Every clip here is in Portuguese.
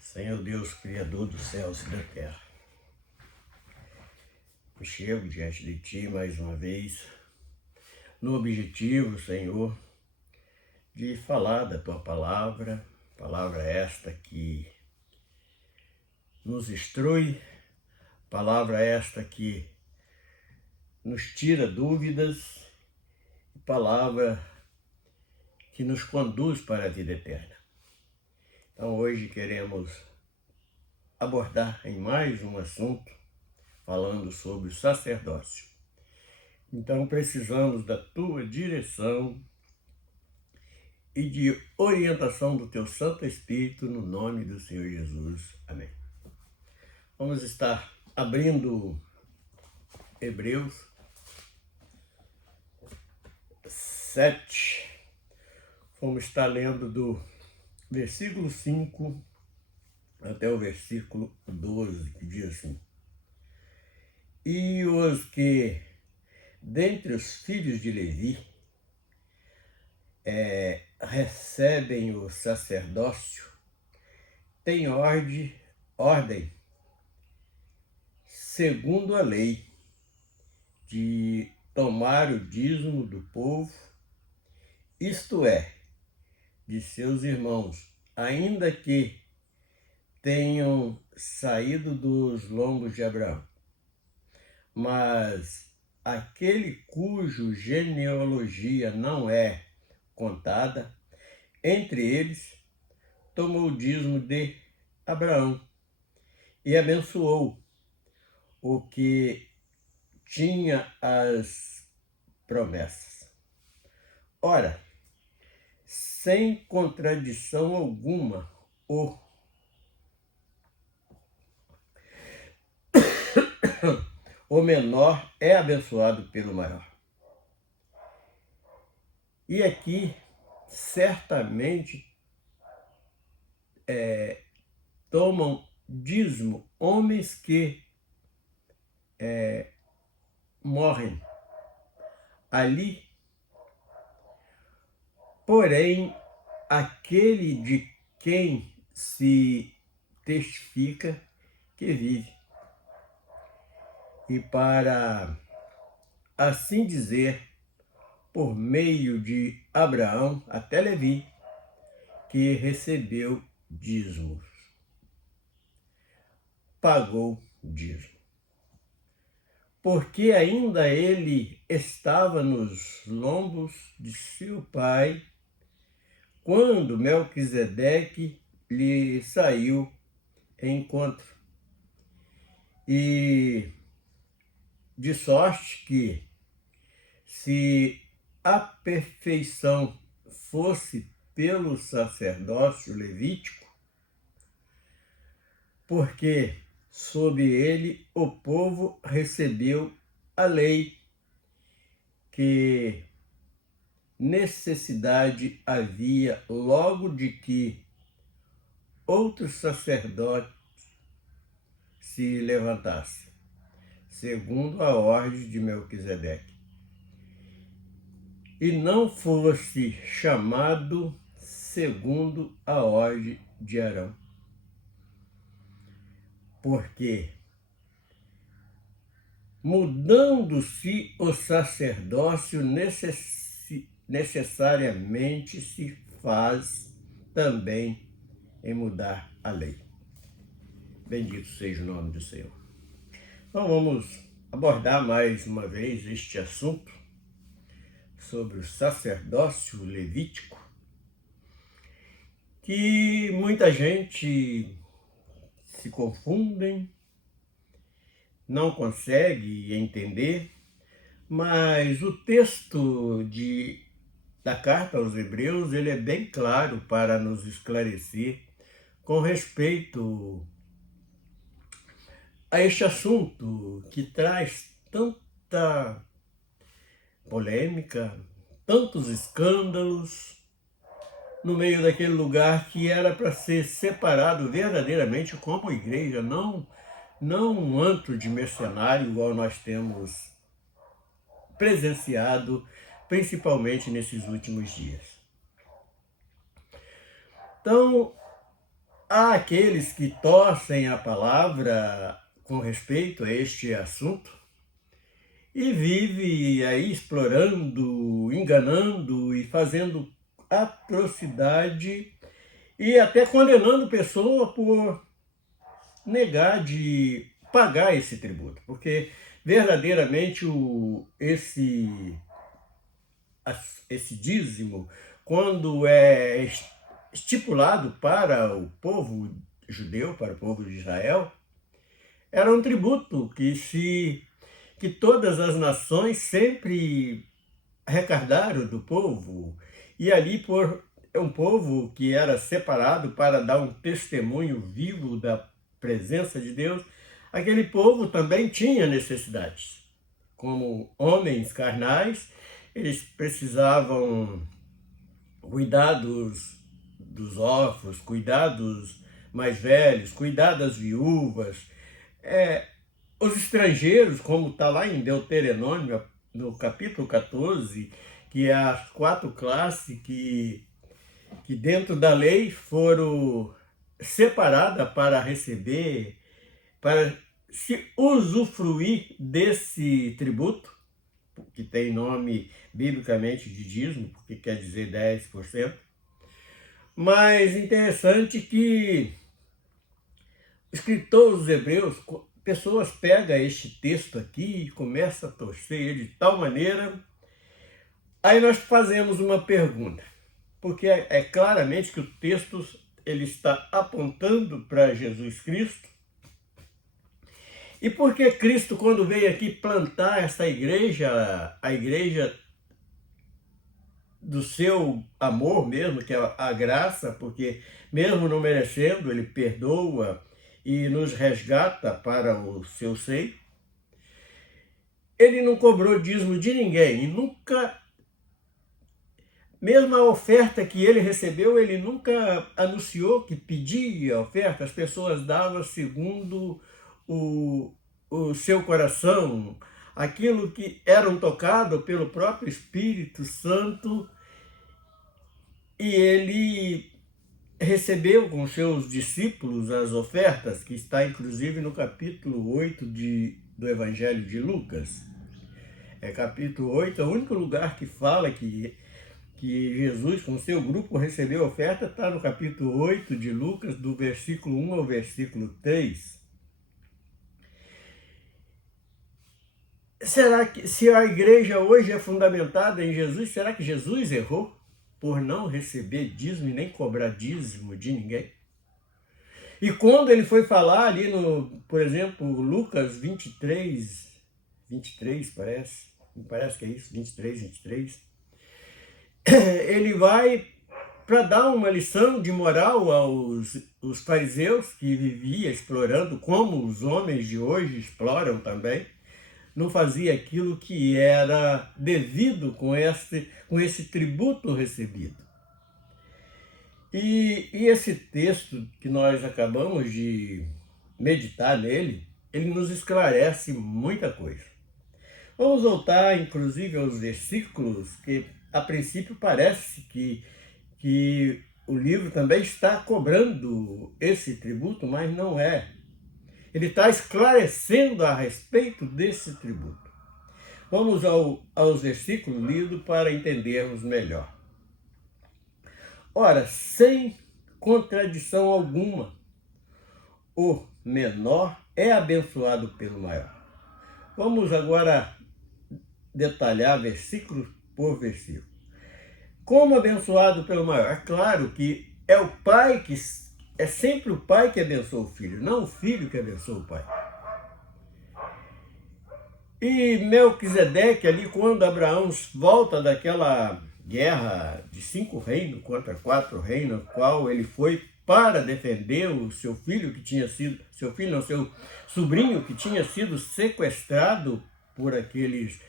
Senhor Deus, Criador dos céus e da terra, eu chego diante de Ti mais uma vez, no objetivo, Senhor, de falar da Tua palavra esta que nos instrui, palavra esta que nos tira dúvidas, palavra que nos conduz para a vida eterna. Então hoje queremos abordar em mais um assunto, falando sobre o sacerdócio. Então precisamos da Tua direção e de orientação do Teu Santo Espírito, no nome do Senhor Jesus. Amém. Vamos estar abrindo Hebreus 7. Vamos estar lendo do versículo 5 até o versículo 12, que diz assim: E os que, dentre os filhos de Levi, recebem o sacerdócio, têm ordem, segundo a lei, de tomar o dízimo do povo, isto é, de seus irmãos, ainda que tenham saído dos lombos de Abraão. Mas aquele cujo genealogia não é contada, entre eles, tomou o dízimo de Abraão e abençoou o que tinha as promessas. Ora, sem contradição alguma, o menor é abençoado pelo maior. E aqui, certamente, tomam dízimo homens que morrem ali, porém, aquele de quem se testifica que vive. E para assim dizer, por meio de Abraão até Levi, que recebeu dízimos, pagou dízimo. Porque ainda ele estava nos lombos de seu pai, quando Melquisedeque lhe saiu em encontro. E de sorte que, se a perfeição fosse pelo sacerdócio levítico, porque sob ele o povo recebeu a lei, que necessidade havia logo de que outro sacerdote se levantasse, segundo a ordem de Melquisedeque, e não fosse chamado segundo a ordem de Arão. Porque, mudando-se o sacerdócio, necessariamente se faz também em mudar a lei. Bendito seja o nome do Senhor. Então vamos abordar mais uma vez este assunto sobre o sacerdócio levítico, que muita gente se confundem, não consegue entender, mas o texto da carta aos Hebreus, ele é bem claro para nos esclarecer com respeito a este assunto que traz tanta polêmica, tantos escândalos, no meio daquele lugar que era para ser separado verdadeiramente como igreja, não um antro de mercenário igual nós temos presenciado, principalmente nesses últimos dias. Então, há aqueles que torcem a palavra com respeito a este assunto e vive aí explorando, enganando e fazendo atrocidade e até condenando pessoa por negar de pagar esse tributo, porque verdadeiramente esse dízimo, quando é estipulado para o povo judeu, para o povo de Israel, era um tributo que todas as nações sempre arrecadaram do povo, e ali por um povo que era separado para dar um testemunho vivo da presença de Deus, aquele povo também tinha necessidades. Como homens carnais, eles precisavam cuidar dos órfãos, cuidar dos mais velhos, cuidar das viúvas, os estrangeiros, como está lá em Deuteronômio, no capítulo 14, que é as 4 classes que dentro da lei foram separadas para receber, para se usufruir desse tributo, que tem nome biblicamente de dízimo, porque quer dizer 10%. Mas interessante que escritores hebreus, pessoas pegam este texto aqui e começam a torcer ele de tal maneira. Aí nós fazemos uma pergunta, porque é claramente que o texto ele está apontando para Jesus Cristo. E por que Cristo, quando veio aqui plantar essa igreja, a igreja do seu amor mesmo, que é a graça, porque mesmo não merecendo, ele perdoa e nos resgata para o seu seio. Ele não cobrou dízimo de ninguém e nunca, mesmo a oferta que ele recebeu, ele nunca anunciou que pedia oferta, as pessoas davam segundo o seu coração, aquilo que eram tocado pelo próprio Espírito Santo, e ele recebeu com seus discípulos as ofertas, que está inclusive no capítulo 8 do Evangelho de Lucas. Capítulo 8, é o único lugar que fala que Jesus com seu grupo recebeu oferta, está no capítulo 8 de Lucas, do versículo 1 ao versículo 3. Será que, se a igreja hoje é fundamentada em Jesus, será que Jesus errou por não receber dízimo e nem cobrar dízimo de ninguém? E quando ele foi falar ali por exemplo, Lucas 23 parece que é isso, 23, ele vai para dar uma lição de moral aos fariseus que viviam explorando, como os homens de hoje exploram também, não fazia aquilo que era devido com esse tributo recebido. E esse texto que nós acabamos de meditar nele, ele nos esclarece muita coisa. Vamos voltar, inclusive, aos versículos, que a princípio parece que o livro também está cobrando esse tributo, mas não é. Ele está esclarecendo a respeito desse tributo. Vamos aos versículos lidos para entendermos melhor. Ora, sem contradição alguma, o menor é abençoado pelo maior. Vamos agora detalhar versículo por versículo. Como abençoado pelo maior? É claro que é o pai que é sempre o pai que abençoa o filho, não o filho que abençoa o pai. E Melquisedeque ali, quando Abraão volta daquela guerra de 5 reinos contra 4 reinos, qual ele foi para defender o seu filho que tinha sido, seu sobrinho que tinha sido sequestrado por aqueles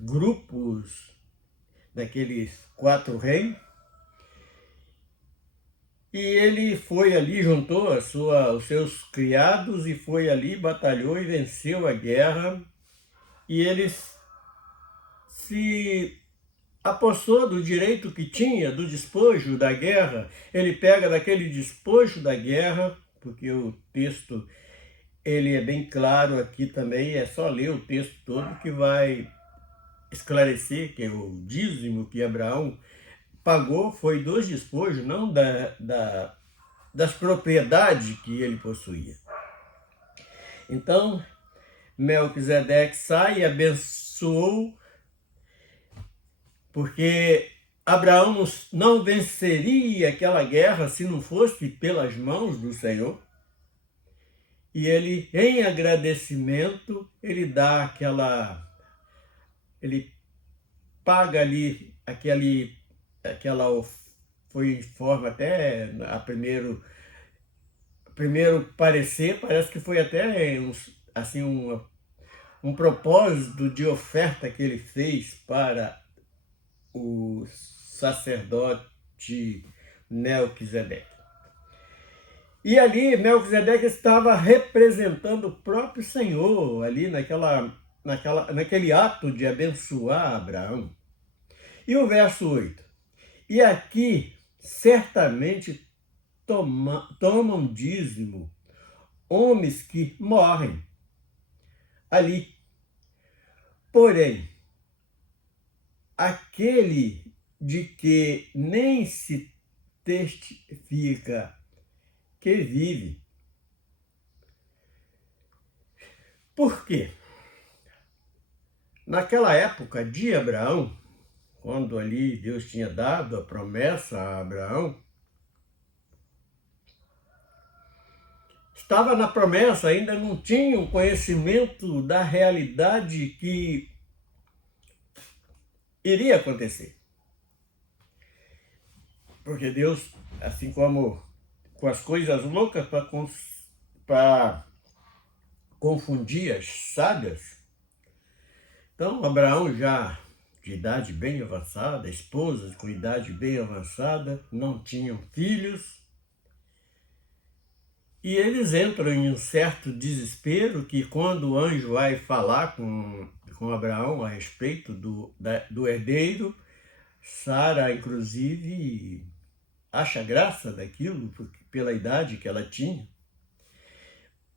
grupos daqueles 4 reinos. E ele foi ali, juntou os seus criados e foi ali, batalhou e venceu a guerra. E eles se apossou do direito que tinha, do despojo da guerra, ele pega daquele despojo da guerra, porque o texto ele é bem claro aqui também, é só ler o texto todo que vai esclarecer que o dízimo que Abraão pagou foi dos despojos, não das propriedades que ele possuía. Então, Melquisedeque sai e abençoou, porque Abraão não venceria aquela guerra se não fosse pelas mãos do Senhor. E ele, em agradecimento, ele dá ele paga ali foi em forma até primeiro parecer, parece que foi até assim um propósito de oferta que ele fez para o sacerdote Melquisedeque. E ali Melquisedeque estava representando o próprio Senhor, ali naquele ato de abençoar Abraão. E o verso 8. E aqui certamente tomam dízimo homens que morrem ali. Porém, aquele de que nem se testifica que vive. Por quê? Naquela época de Abraão, quando ali Deus tinha dado a promessa a Abraão, estava na promessa, ainda não tinha um conhecimento da realidade que iria acontecer. Porque Deus, assim como com as coisas loucas para confundir as sábias, então Abraão já de idade bem avançada, esposas com idade bem avançada, não tinham filhos, e eles entram em um certo desespero que quando o anjo vai falar com Abraão a respeito do herdeiro, Sara, inclusive, acha graça daquilo, pela idade que ela tinha,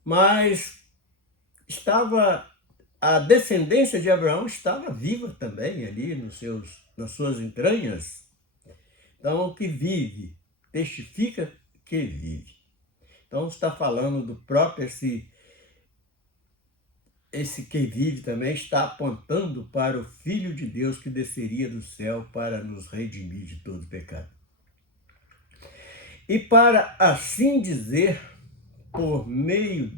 mas a descendência de Abraão estava viva também ali nas suas entranhas. Então, o que vive, testifica que vive. Então, está falando do próprio, esse que vive também está apontando para o Filho de Deus que desceria do céu para nos redimir de todo pecado. E para assim dizer, por meio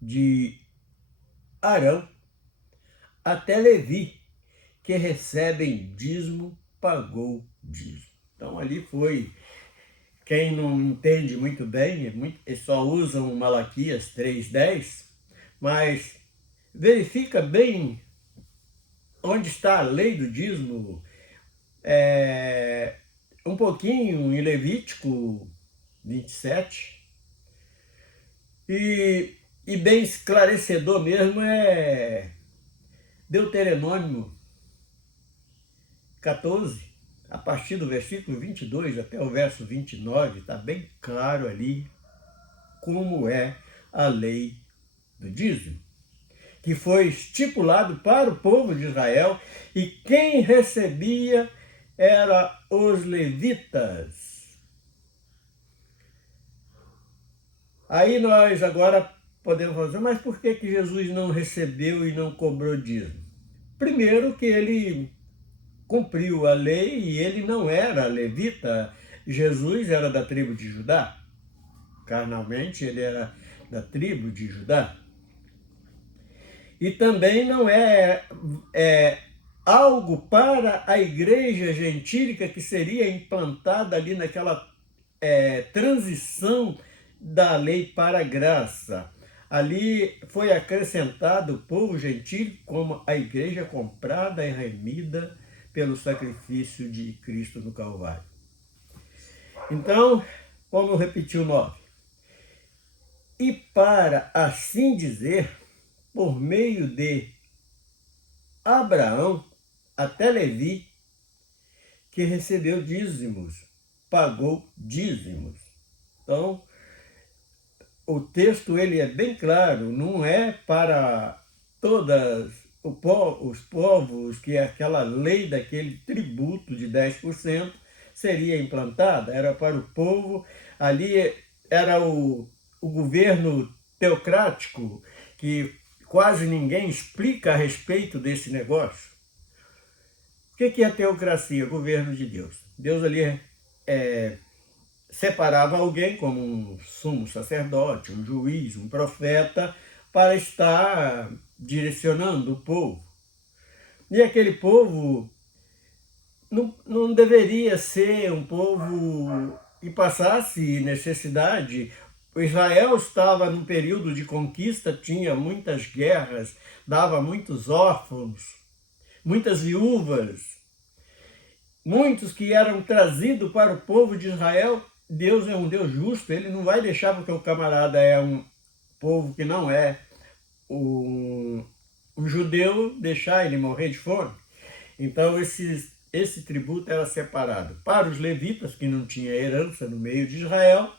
de Arão, até Levi, que recebem dízimo, pagou dízimo. Então ali foi, quem não entende muito bem, só usam Malaquias 3:10, mas verifica bem onde está a lei do dízimo, um pouquinho em Levítico 27, e bem esclarecedor mesmo é Deuteronômio 14, a partir do versículo 22 até o verso 29, está bem claro ali como é a lei do dízimo, que foi estipulado para o povo de Israel, e quem recebia eram os levitas. Aí nós agora podemos fazer, mas por que Jesus não recebeu e não cobrou dízimo? Primeiro que ele cumpriu a lei e ele não era levita. Jesus era da tribo de Judá. Carnalmente ele era da tribo de Judá. E também não é algo para a igreja gentílica que seria implantada ali naquela transição da lei para a graça. Ali foi acrescentado o povo gentil como a igreja comprada e remida pelo sacrifício de Cristo no Calvário. Então, como repetiu 9, e para assim dizer, por meio de Abraão até Levi, que recebeu dízimos, pagou dízimos. Então, o texto ele é bem claro, não é para todas os povos que aquela lei daquele tributo de 10% seria implantada, era para o povo, ali era o governo teocrático, que quase ninguém explica a respeito desse negócio. O que é a teocracia? Governo de Deus. Deus ali separava alguém como um sumo sacerdote, um juiz, um profeta, para estar direcionando o povo. E aquele povo não deveria ser um povo que passasse necessidade. Israel estava num período de conquista, tinha muitas guerras, dava muitos órfãos, muitas viúvas, muitos que eram trazidos para o povo de Israel. Deus é um Deus justo, ele não vai deixar porque o camarada é um povo que não é um judeu, deixar ele morrer de fome. Então esse tributo era separado para os levitas, que não tinha herança no meio de Israel,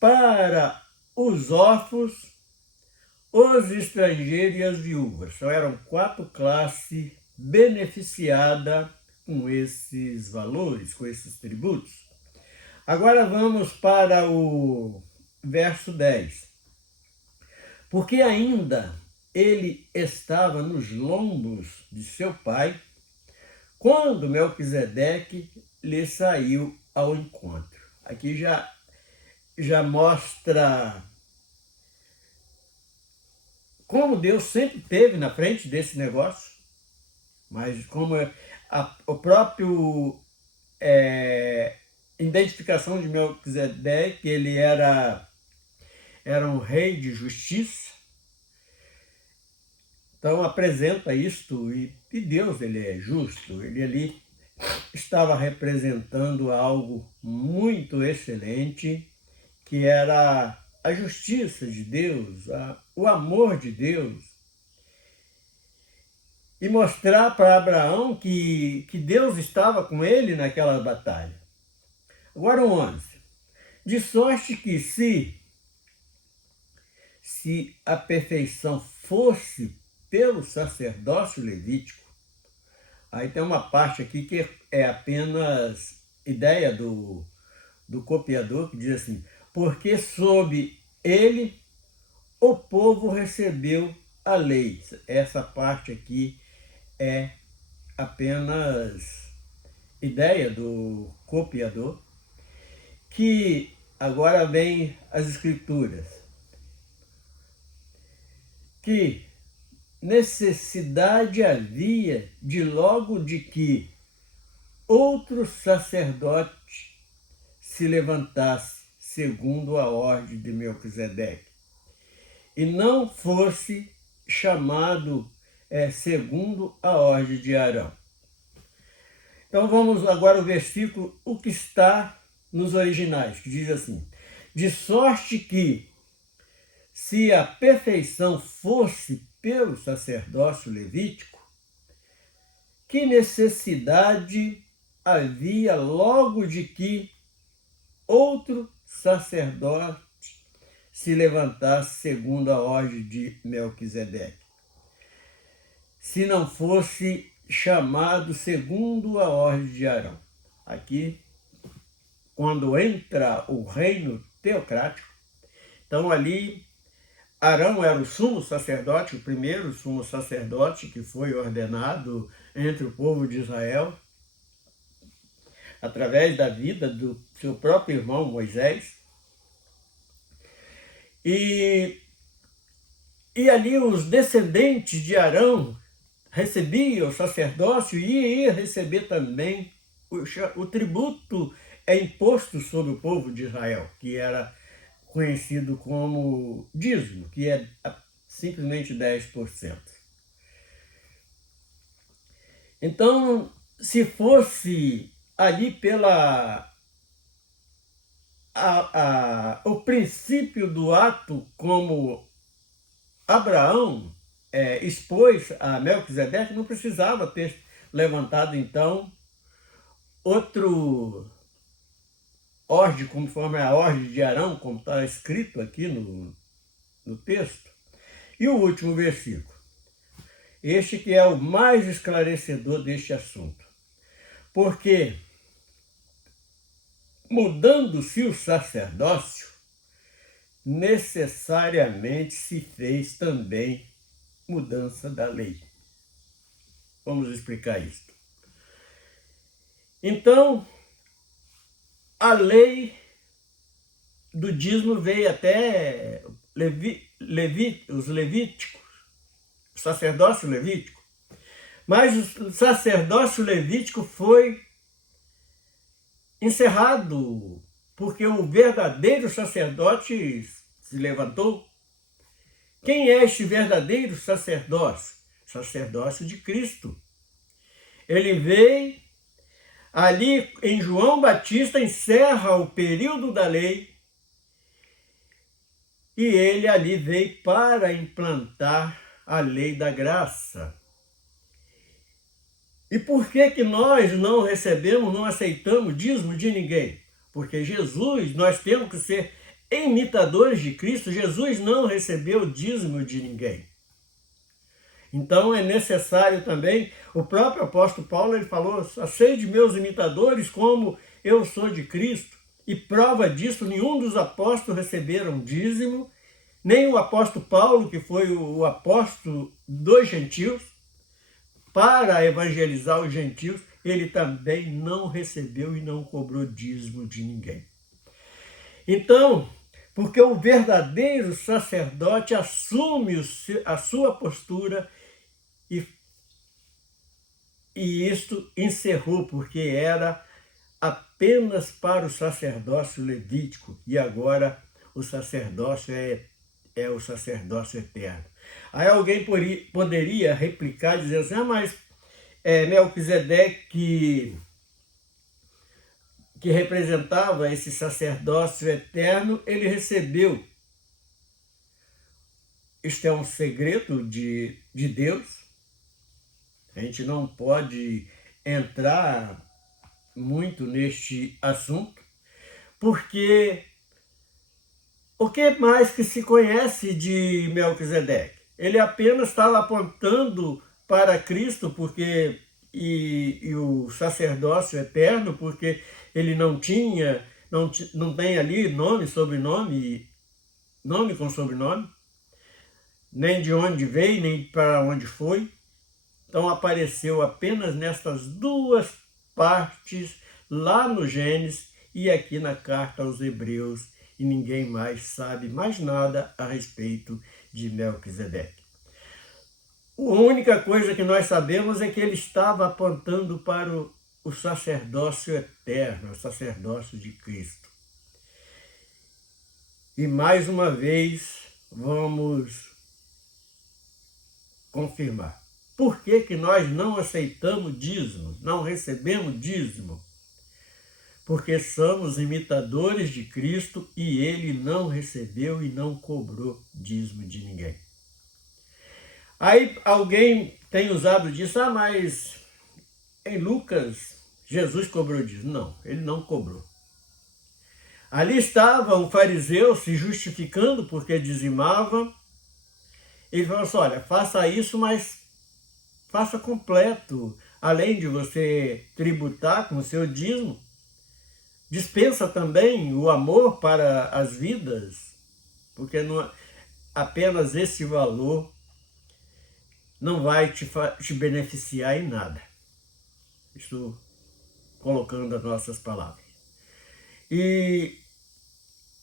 para os órfãos, os estrangeiros e as viúvas. Então eram 4 classes beneficiadas com esses valores, com esses tributos. Agora vamos para o verso 10. Porque ainda ele estava nos lombos de seu pai, quando Melquisedeque lhe saiu ao encontro. Aqui já mostra como Deus sempre esteve na frente desse negócio, mas como o próprio identificação de Melquisedeque, ele era um rei de justiça. Então apresenta isto, e Deus ele é justo, ele ali estava representando algo muito excelente, que era a justiça de Deus, o amor de Deus, e mostrar para Abraão que Deus estava com ele naquela batalha. Agora o 11. De sorte que se a perfeição fosse pelo sacerdócio levítico, aí tem uma parte aqui que é apenas ideia do copiador, que diz assim: porque sob ele o povo recebeu a lei. Essa parte aqui é apenas ideia do copiador, que agora vem as escrituras, que necessidade havia de que outro sacerdote se levantasse segundo a ordem de Melquisedeque, e não fosse chamado segundo a ordem de Arão. Então vamos agora ao versículo, o que está nos originais, que diz assim: de sorte que, se a perfeição fosse pelo sacerdócio levítico, que necessidade havia logo de que outro sacerdote se levantasse segundo a ordem de Melquisedeque, se não fosse chamado segundo a ordem de Arão. Aqui, quando entra o reino teocrático, então ali Arão era o sumo sacerdote, o primeiro sumo sacerdote que foi ordenado entre o povo de Israel, através da vida do seu próprio irmão Moisés. E ali os descendentes de Arão recebiam o sacerdócio e ia receber também o tributo imposto sobre o povo de Israel, que era conhecido como dízimo, que é simplesmente 10%. Então, se fosse ali o princípio do ato, como Abraão expôs a Melquisedeque, não precisava ter levantado, então, outro ordem, conforme a ordem de Arão, como está escrito aqui no texto. E o último versículo, este que é o mais esclarecedor deste assunto. Porque, mudando-se o sacerdócio, necessariamente se fez também mudança da lei. Vamos explicar isso. Então, a lei do dízimo veio até os levíticos, o sacerdócio levítico. Mas o sacerdócio levítico foi encerrado, porque o verdadeiro sacerdote se levantou. Quem é este verdadeiro sacerdócio? Sacerdócio de Cristo. Ele veio, ali em João Batista, encerra o período da lei, e ele ali veio para implantar a lei da graça. E por que nós não recebemos, não aceitamos dízimo de ninguém? Porque Jesus, nós temos que ser imitadores de Cristo. Jesus não recebeu dízimo de ninguém. Então é necessário também, o próprio apóstolo Paulo, ele falou, sede meus imitadores como eu sou de Cristo. E prova disso, nenhum dos apóstolos receberam dízimo, nem o apóstolo Paulo, que foi o apóstolo dos gentios, para evangelizar os gentios, ele também não recebeu e não cobrou dízimo de ninguém. Então, porque o verdadeiro sacerdote assume a sua postura e isto encerrou, porque era apenas para o sacerdócio levítico, e agora o sacerdócio é o sacerdócio eterno. Aí alguém poderia replicar, dizendo assim, mas Melquisedeque, que representava esse sacerdócio eterno, ele recebeu. Isto é um segredo de Deus. A gente não pode entrar muito neste assunto, porque o que mais que se conhece de Melquisedeque? Ele apenas estava apontando para Cristo, porque e o sacerdócio eterno, porque ele não tem ali nome, sobrenome, nome com sobrenome, nem de onde veio, nem para onde foi. Então apareceu apenas nestas duas partes, lá no Gênesis e aqui na carta aos Hebreus, e ninguém mais sabe mais nada a respeito de Melquisedeque. A única coisa que nós sabemos é que ele estava apontando para o sacerdócio eterno, o sacerdócio de Cristo. E mais uma vez vamos confirmar. Por que nós não aceitamos dízimo, não recebemos dízimo? Porque somos imitadores de Cristo e ele não recebeu e não cobrou dízimo de ninguém. Aí alguém tem usado disso, mas em Lucas Jesus cobrou dízimo. Não, ele não cobrou. Ali estava um fariseu se justificando porque dizimava. Ele falou assim, olha, faça isso, mas faça completo. Além de você tributar com o seu dízimo, dispensa também o amor para as vidas, porque não, apenas esse valor não vai te beneficiar em nada. Estou colocando as nossas palavras. E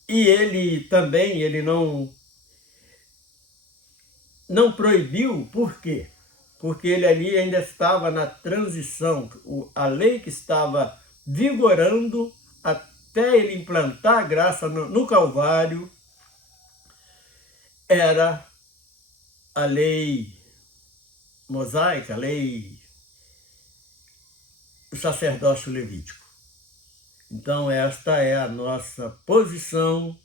ele também, ele não proibiu, por quê? Porque ele ali ainda estava na transição, a lei que estava vigorando até ele implantar a graça no Calvário, era a lei mosaica, a lei do sacerdócio levítico. Então esta é a nossa posição,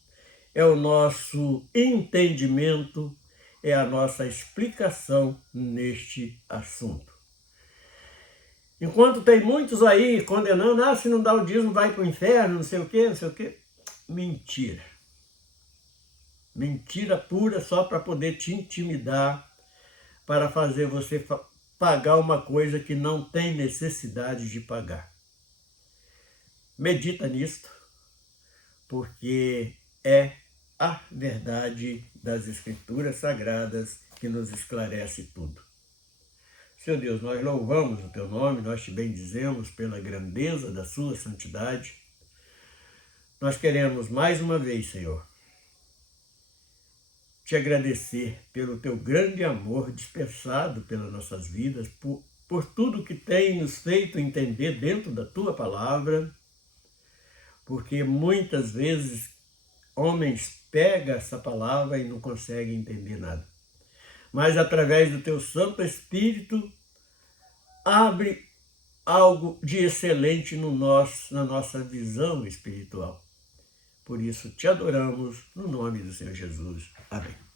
é o nosso entendimento, é a nossa explicação neste assunto. Enquanto tem muitos aí condenando, se não dá o dízimo vai para o inferno, não sei o quê, não sei o quê. Mentira. Mentira pura só para poder te intimidar, para fazer você pagar uma coisa que não tem necessidade de pagar. Medita nisto, porque é a verdade das Escrituras Sagradas que nos esclarece tudo. Senhor Deus, nós louvamos o Teu nome, nós te bendizemos pela grandeza da Sua santidade. Nós queremos mais uma vez, Senhor, te agradecer pelo Teu grande amor dispersado pelas nossas vidas, por tudo que tem nos feito entender dentro da Tua palavra, porque muitas vezes homens pegam essa palavra e não conseguem entender nada. Mas através do Teu Santo Espírito, abre algo de excelente na nossa visão espiritual. Por isso te adoramos no nome do Senhor Jesus. Amém.